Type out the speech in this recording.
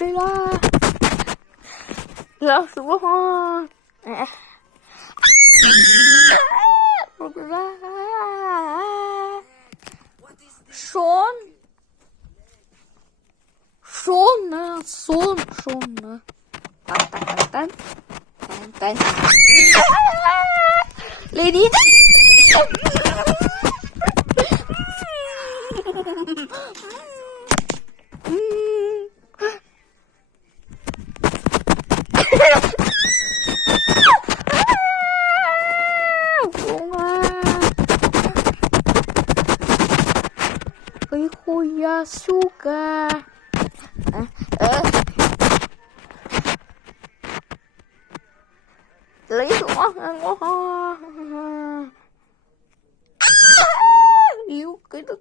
Đây là semua. Son. Tan. Lady. Kuya suka. Lấy xuống yêu cái đó